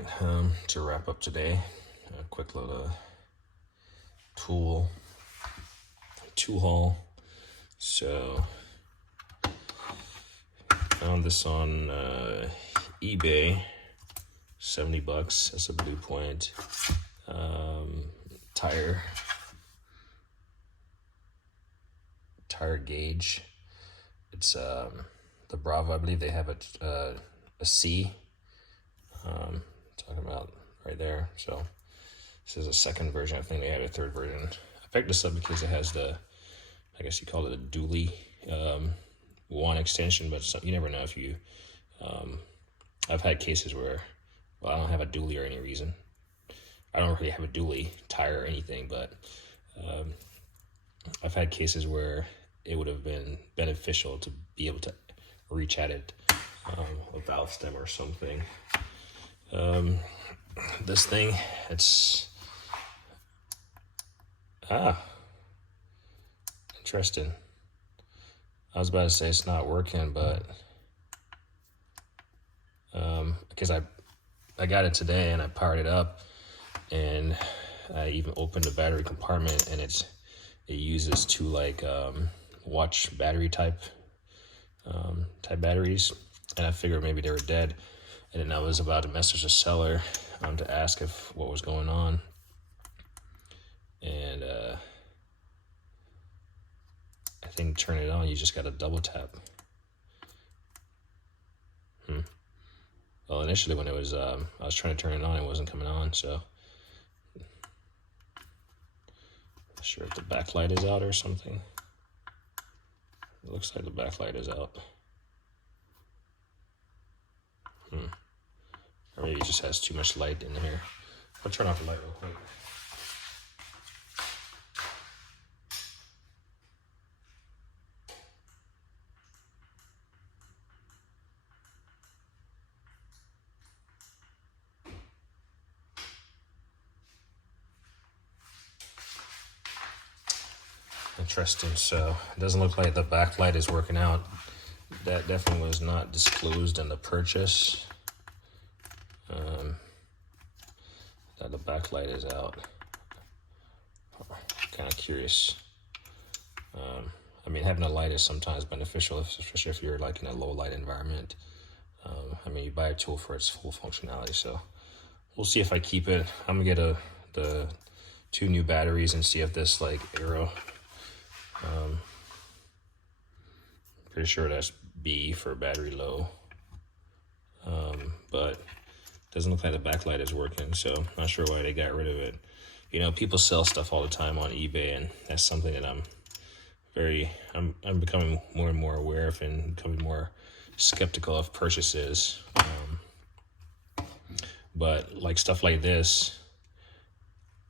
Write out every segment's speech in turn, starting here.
right, to wrap up today, a quick little tool haul. So, found this on eBay, $70. That's a Blue Point tire gauge. It's the Bravo, I believe they have a C. Talking about right there. So this is a second version. I think they had a third version. I picked this up because it has I guess you call it a dually one extension, but you never know if you. I've had cases where, well, I don't have a dually or any reason. I don't really have a dually tire or anything, but I've had cases where it would have been beneficial to be able to reach at it, a valve stem or something. This thing, it's interesting. I was about to say it's not working, but because I got it today and I powered it up, and I even opened the battery compartment, and it uses two like watch battery type batteries, and I figured maybe they were dead. And then I was about to message the seller to ask if what was going on. And I think to turn it on, you just got to double tap. Well, initially when it was, I was trying to turn it on, it wasn't coming on. So, not sure if the backlight is out or something. It looks like the backlight is out. Or maybe it just has too much light in here. I'll turn off the light real quick. Interesting. So it doesn't look like the backlight is working out. That definitely was not disclosed in the purchase. That the backlight is out. Kind of curious. I mean, having a light is sometimes beneficial, especially if you're like in a low light environment. I mean, you buy a tool for its full functionality, so we'll see if I keep it. I'm gonna get the two new batteries and see if this like arrow. Pretty sure that's B for battery low, but doesn't look like the backlight is working, so not sure why they got rid of it. You know, people sell stuff all the time on eBay, and that's something that I'm becoming more and more aware of, and becoming more skeptical of purchases. But like stuff like this,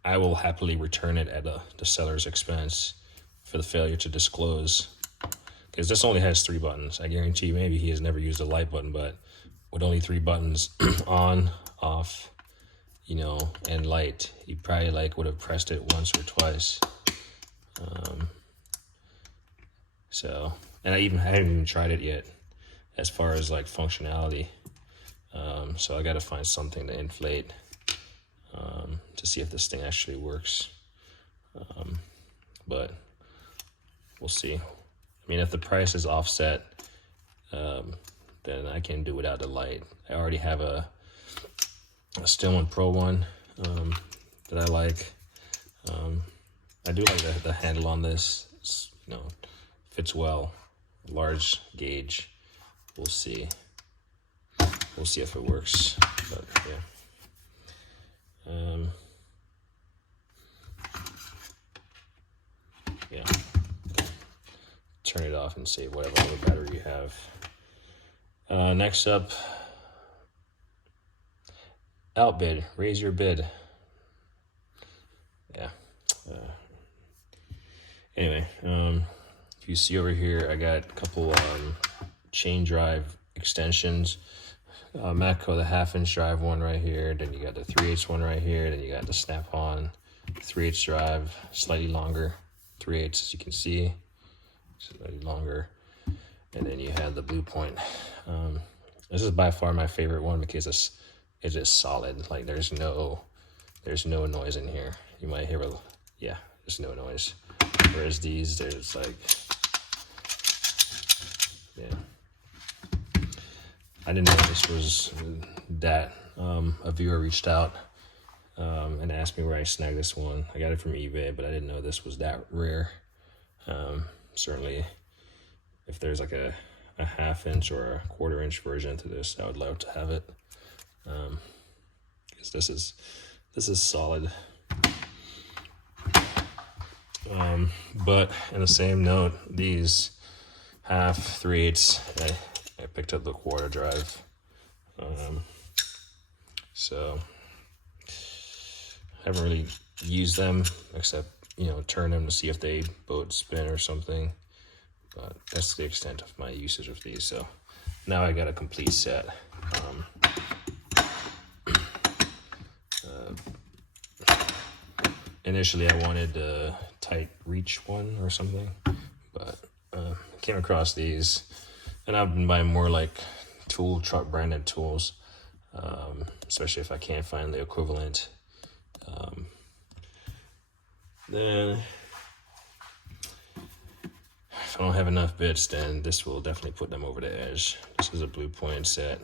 I will happily return it at the seller's expense for the failure to disclose. Because this only has 3 buttons. I guarantee you, maybe he has never used a light button, but with only 3 buttons, on, off, you know, and light, he probably like would have pressed it once or twice. So, and I haven't even tried it yet as far as like functionality. So I got to find something to inflate to see if this thing actually works. But we'll see. I mean, if the price is offset, then I can do without the light. I already have a Stillman Pro one that I like. I do like the handle on this. It's, you know, fits well. Large gauge. We'll see. We'll see if it works. But yeah. Yeah. Turn it off and save whatever other battery you have. Next up, outbid, raise your bid. Yeah. Anyway, if you see over here, I got a couple chain drive extensions. Matco, the 1/2-inch drive one right here. Then you got the 3/8 one right here. Then you got the snap-on 3/8 drive, slightly longer 3/8, as you can see. Slightly longer. And then you have the Blue Point. This is by far my favorite one because is just solid. Like there's no noise in here. You might hear yeah, there's no noise. Whereas these, there's like, yeah. I didn't know this was that. A viewer reached out and asked me where I snagged this one. I got it from eBay, but I didn't know this was that rare. Certainly, if there's like a half-inch or a quarter-inch version to this, I would love to have it. Because this is solid. But in the same note, these 1/2, 3/8, I picked up the quarter drive. So I haven't really used them except, turn them to see if they both spin or something. But that's the extent of my usage of these. So now I got a complete set. Initially I wanted a tight reach one or something, but came across these, and I've been buying more like tool truck branded tools, especially if I can't find the equivalent. Then if I don't have enough bits, then this will definitely put them over the edge. This is a Blue Point set.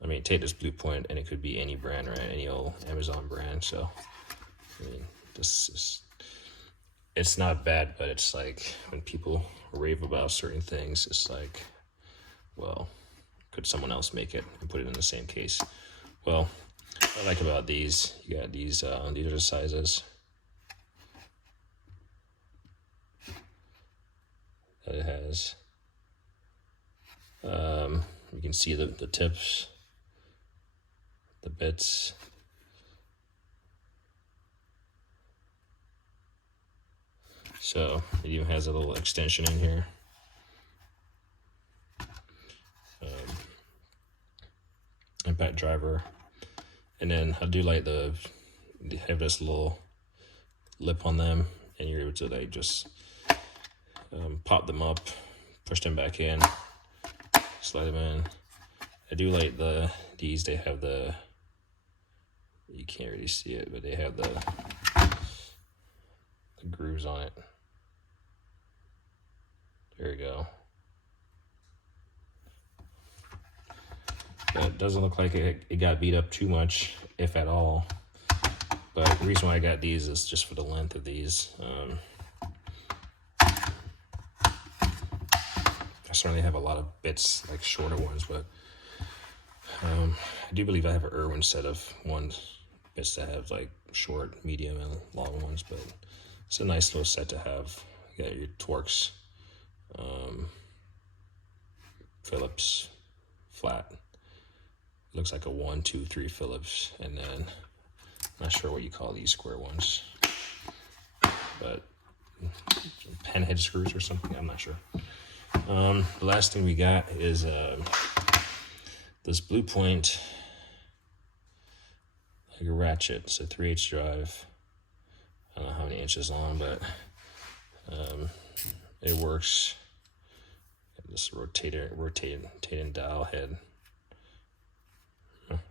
I mean, take this Blue Point and it could be any brand, right? Any old Amazon brand. So, I mean, it's not bad, but it's like when people rave about certain things, it's like, well, could someone else make it and put it in the same case? Well, what I like about these, you got these are the sizes that it has. You can see the tips, the bits. So it even has a little extension in here. Impact driver. And then I do like they have this little lip on them, and you're able to like just pop them up, push them back in, slide them in. I do like these, they have you can't really see it, but they have the grooves on it. There you go. But it doesn't look like it got beat up too much, if at all. But the reason why I got these is just for the length of these. I certainly have a lot of bits, like shorter ones, but I do believe I have an Irwin set of bits that have like short, medium, and long ones, but it's a nice little set to have. You got your Torx, Phillips, flat. Looks like a 1, 2, 3 Phillips, and then I'm not sure what you call these square ones, but pen head screws or something, I'm not sure. The last thing we got is this Blue Point, like a ratchet. It's a 3/8 drive. I don't know how many inches long, but it works. This rotating dial head.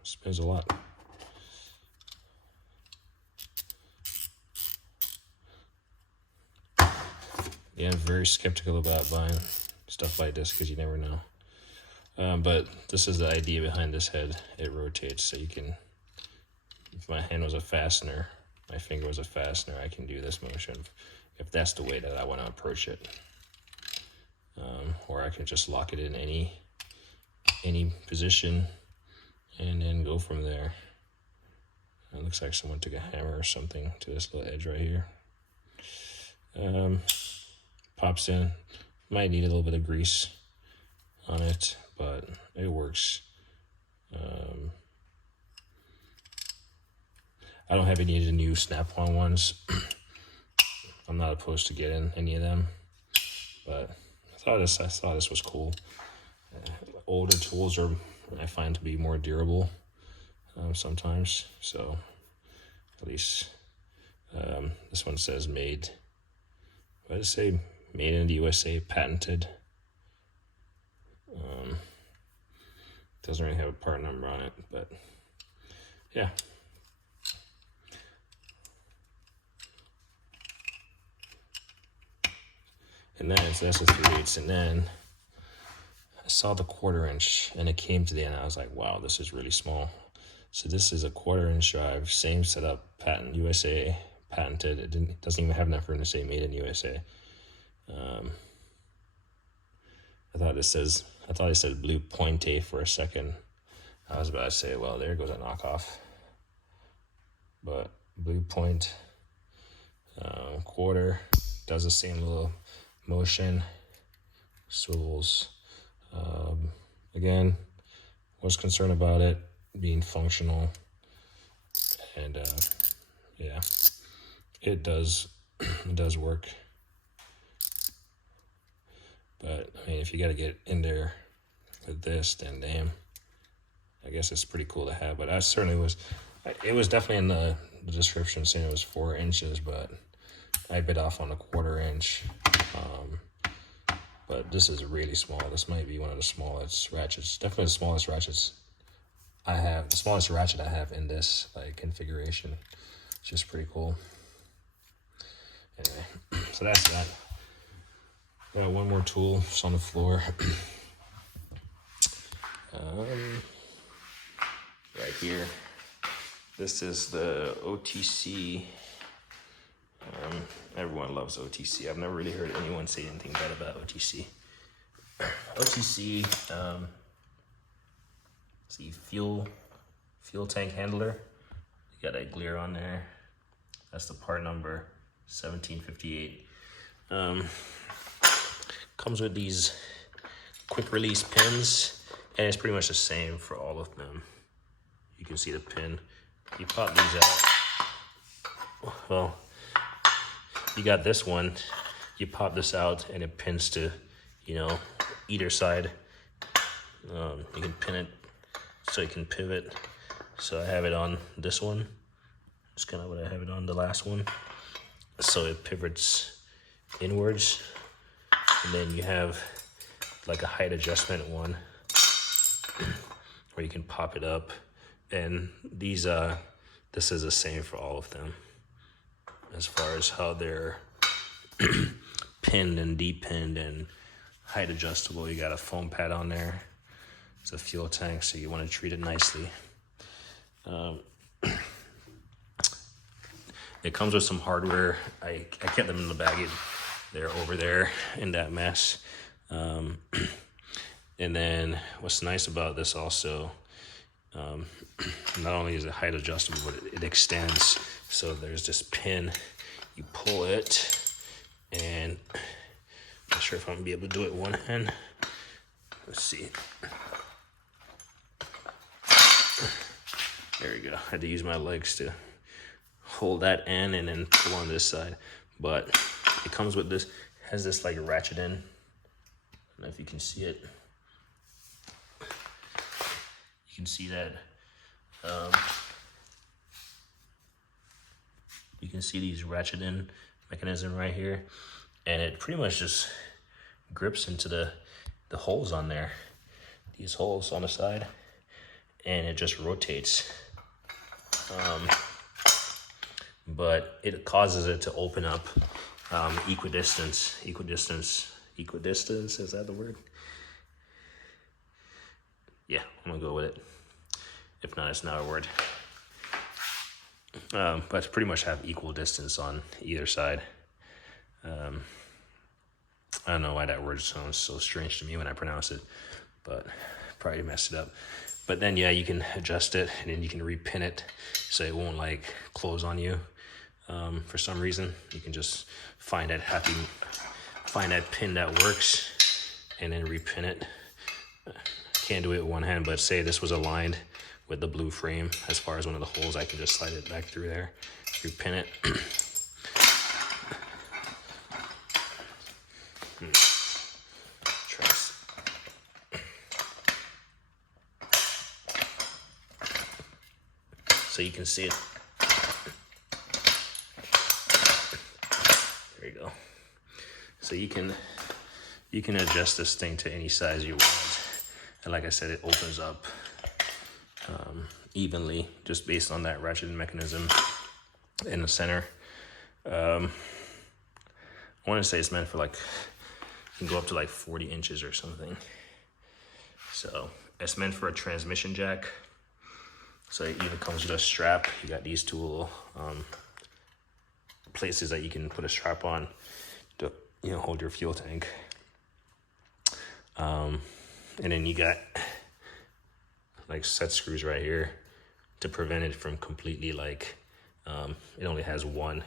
Spins a lot. Yeah, I'm very skeptical about buying stuff like this because you never know. But this is the idea behind this head. It rotates, so you can, if my hand was a fastener, my finger was a fastener, I can do this motion if that's the way that I want to approach it. Or I can just lock it in any position and then go from there. It looks like someone took a hammer or something to this little edge right here. Pops in. Might need a little bit of grease on it, but it works. I don't have any of the new Snap-on ones. I'm not opposed to getting any of them, but I thought this was cool. Older tools I find to be more durable sometimes, so at least this one says made. What does it say? Made in the USA, patented. Doesn't really have a part number on it, but yeah. And then so that's the 3/8, and then I saw the 1/4 inch, and it came to the end. I was like, wow, this is really small. So this is a 1/4 inch drive, same setup, patent USA, patented. It doesn't even have enough room to say made in USA. I thought it said Blue Pointe for a second. I was about to say, well, there goes a knockoff. But Blue Point 1/4 does the same little motion, swivels. Again, was concerned about it being functional, and yeah, it does work. But I mean, if you got to get in there with this, then damn, I guess it's pretty cool to have. But I certainly was, it was definitely in the description saying it was 4 inches, but I bit off on a 1/4 inch. But this is really small. This might be one of the smallest ratchets. Definitely the smallest ratchets I have. The smallest ratchet I have in this like configuration. It's just pretty cool. Anyway, so that's that. Got one more tool. It's on the floor. Right here. This is the OTC. Everyone loves OTC. I've never really heard anyone say anything bad about OTC. OTC, see, fuel tank handler. You got a glare on there. That's the part number 1758. Comes with these quick release pins, and it's pretty much the same for all of them. You can see the pin. You pop these out. Well, you got this one, you pop this out and it pins to, either side. You can pin it so you can pivot. So I have it on this one. It's kind of what I have it on the last one. So it pivots inwards. And then you have like a height adjustment one where you can pop it up. And these, this is the same for all of them. As far as how they're pinned and depinned and height adjustable. You got a foam pad on there. It's a fuel tank, so you want to treat it nicely. It comes with some hardware. I kept them in the baggie. They're over there in that mess. And then what's nice about this also, not only is it height adjustable, but it extends. So there's this pin, you pull it, and I'm not sure if I'm gonna be able to do it one hand. Let's see. There we go. I had to use my legs to hold that end and then pull on this side. But it comes with this, has this like ratchet in. I don't know if you can see it. You can see that. You can see these ratchet in mechanism right here, and it pretty much just grips into the holes on there, these holes on the side, and it just rotates. But it causes it to open up equidistance, is that the word? Yeah, I'm gonna go with it. If not, it's not a word. But pretty much have equal distance on either side. I don't know why that word sounds so strange to me when I pronounce it, but probably messed it up. But then, yeah, you can adjust it, and then you can repin it so it won't like close on you. For some reason, you can just find that pin that works, and then repin it. Can't do it with one hand, but say this was aligned with the blue frame as far as one of the holes, I can just slide it back through there, repin it. So you can see it. There you go. So you can adjust this thing to any size you want. And like I said, it opens up evenly just based on that ratcheting mechanism in the center. I want to say it's meant for like, you can go up to like 40 inches or something. So it's meant for a transmission jack. So it even comes with a strap. You got these two little places that you can put a strap on to, you know, hold your fuel tank. And then you got like set screws right here to prevent it from completely like, it only has one,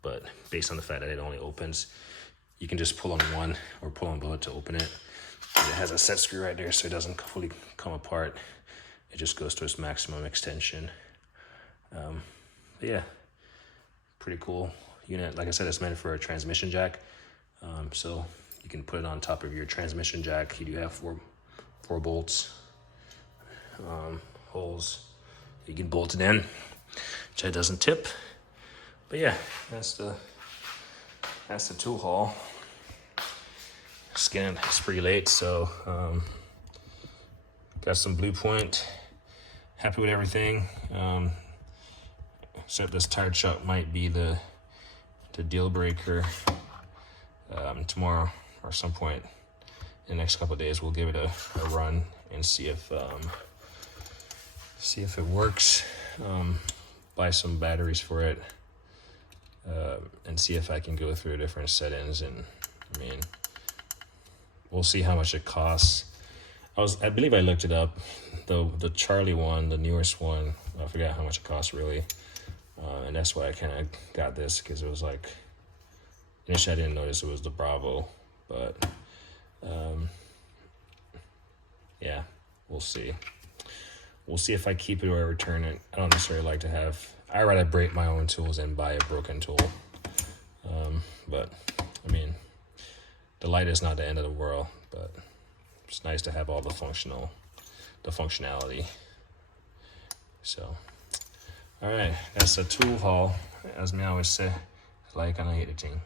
but based on the fact that it only opens, you can just pull on one or pull on both to open it. And it has a set screw right there so it doesn't fully come apart. It just goes to its maximum extension. But yeah, pretty cool unit. Like I said, it's meant for a transmission jack. So you can put it on top of your transmission jack. You do have four bolts, holes. You can bolt it in, so it doesn't tip. But yeah, that's the tool haul. It's pretty late, so got some Blue Point. Happy with everything. Except this tire chuck might be the deal breaker. Tomorrow or some point in the next couple of days, we'll give it a run and see if it works. Buy some batteries for it, and see if I can go through different settings. And I mean, we'll see how much it costs. I believe I looked it up. The Charlie one, the newest one, I forgot how much it costs really. And that's why I kind of got this, because it was like, initially I didn't notice it was the Bravo, but yeah, we'll see. We'll see if I keep it or I return it. I don't necessarily like to have, I'd rather break my own tools and buy a broken tool. But I mean, the light is not the end of the world, but it's nice to have all the functionality. So, all right, that's a tool haul. As me always say, like and I hate the thing.